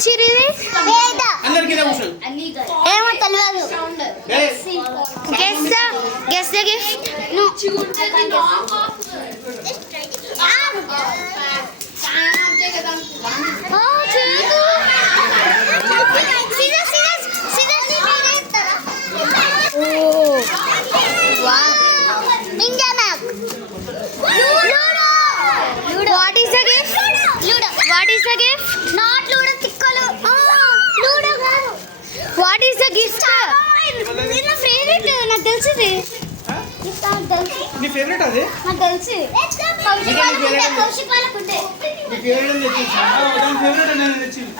ఇచ్చిర్రు ఇది? ఏమో తెలియదు. Guess the gift. What is the gift? Ludo. What is the gift? Not Ludo. Tikkolu. Ludo kaadu. What is the gift? This my favorite. నాకు తెలుసుది. నీ favourite అది? నాకు తెలుసు. కౌశిక్ వాళ్ళకుంటే. నీ ఫేవరెట్ అని చెప్పి. దాని ఫేవరెట్ అని తెచ్చింది.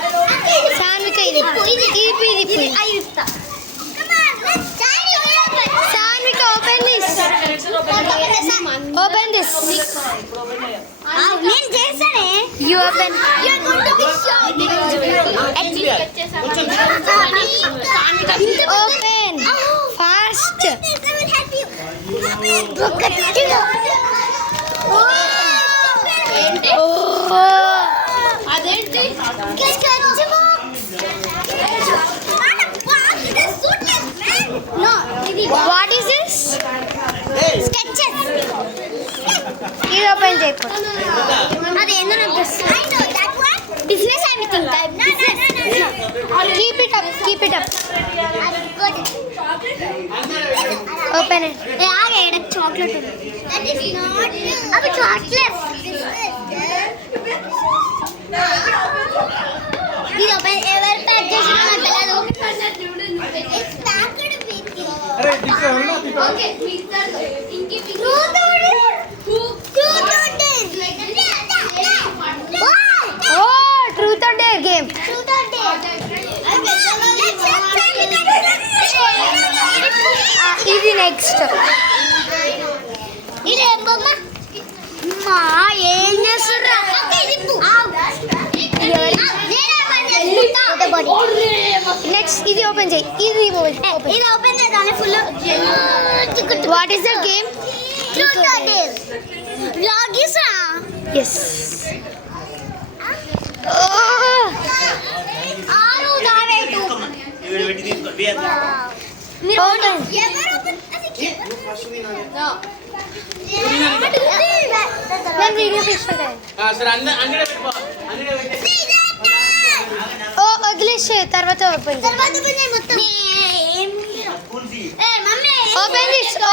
సాన్విక ఇది. ఇది అయి ఇస్తా. Sanvika open this. Open this. నేను చేస్తానే. You open. You are going to be shocked. Open. Fast. అదేంటి? No. What is this? Sketches. ఇది ఓపెన్ చేయకు. అది ఏందో నాకు తెలుసు. I know that one. Business I think. Keep it up. Open it. ఆగే ఎడ చాక్లెట్ ఉంది. That is not. అవి చాక్లెట్. ఇది ఓపెన్ ఎవర్ ప్యాక్ చేసినా తెలియదు. It's packed with you. అరే టిక్ ఎవరు టిక్. ఓకే మీ ఇద్దరు ఇంకి Truth or dare game. ఇది నెక్స్ట్. ఇది ఏంబమ్మా? మా ఏం చేస్తుర్రా? నెక్స్ట్ ఇది ఓపెన్ చేయి. ఇది ఓపెన్ చేద్దాం full. What is the game? Truth or dare. Vlog is yes. ఆరు దావేటు. వీడియో పెట్టి తీసుకో బియర్. మీరు ఓపెన్. ఎవరు ఓపెన్? నేను వీడియో తీసుకుంటాను. సరే అంగడే పెట్టుకో. అంగడే పెట్టి. ఓ వదిలేసి తర్వాత ఓపెన్ మొత్తం.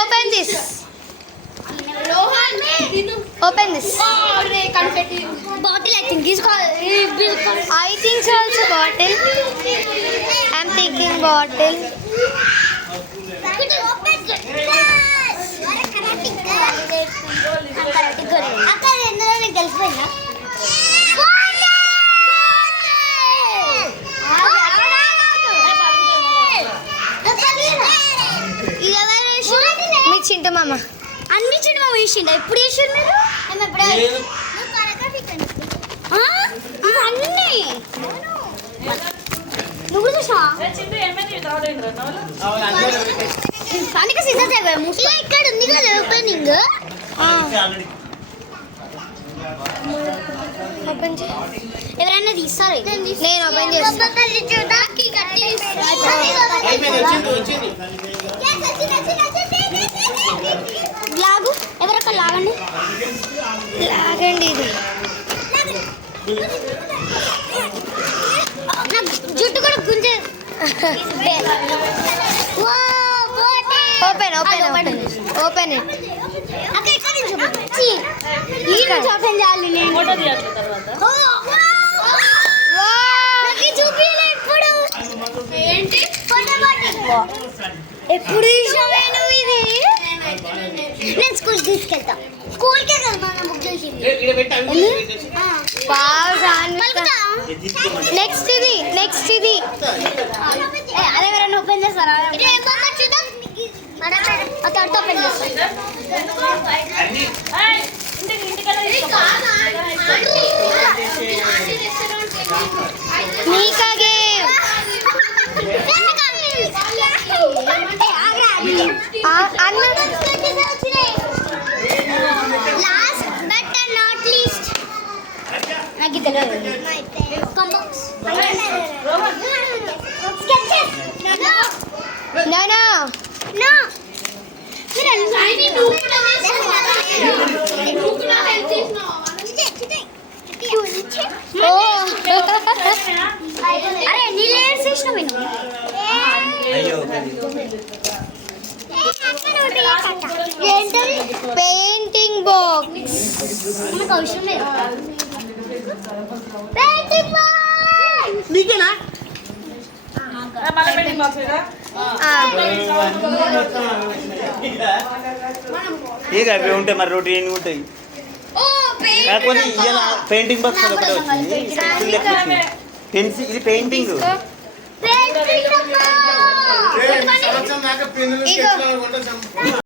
Open this. Open this. Bottle I think is called. I think so also bottle. I'm thinking bottle. అక్కడ ఎందులో నీకు తెలిసిపోయిందా? మీ చింటూ మామ అన్ని చిన్న మామ వేసిండ. ఎప్పుడు వేసారు మీరు? అన్నీ నువ్వు చూసా అందుకే సిద్ధ ఇక్కడ ఉంది కదా ఓపెనింగ్. ఓపెన్ చేయి. ఎవరైనా తీస్తారు? నేను ఓపెన్ చేస్తాను. లాగు ఎవరొక లాగండి. ఇది నాకు జుట్టు కూడా గుంజే. ఓపెన్ ఓపెన్ ఓపెన్ చేయాలి. నేను చూపించలే ఎప్పుడు. ఏంటి ఎప్పుడు చూసావే నువ్వు ఇది? నేను స్కూల్ తీసుకెళ్తా. స్కూల్కే కదా మన బుక్ చేసింది. నెక్స్ట్ ఇది అదే ఎవరైనా ఓపెన్ చేస్తారా? చూద్దాం. ఓపెన్ చేస్తా. మీకా game. Last but not least నాకు తెలియదు. Sketches. No. No. అరే నీ లేయర్స్ వేసిన నేను అయ్యో పెయింటింగ్ బాక్స్ మనకు అవసరం లేదు పెయింటింగ్ బాక్స్ నీకేనా ఇక అవి ఉంటాయి మరి రొటీన్ ఉంటాయి కాకపోతే ఇవాళ పెయింటింగ్ బాక్స్ ఒకటే వచ్చింది పెన్సిల్ ఇది పెయింటింగ్ పెయింటింగ్ సంవత్సరం దాకా పెన్నులు స్కెచ్లు కొంటాం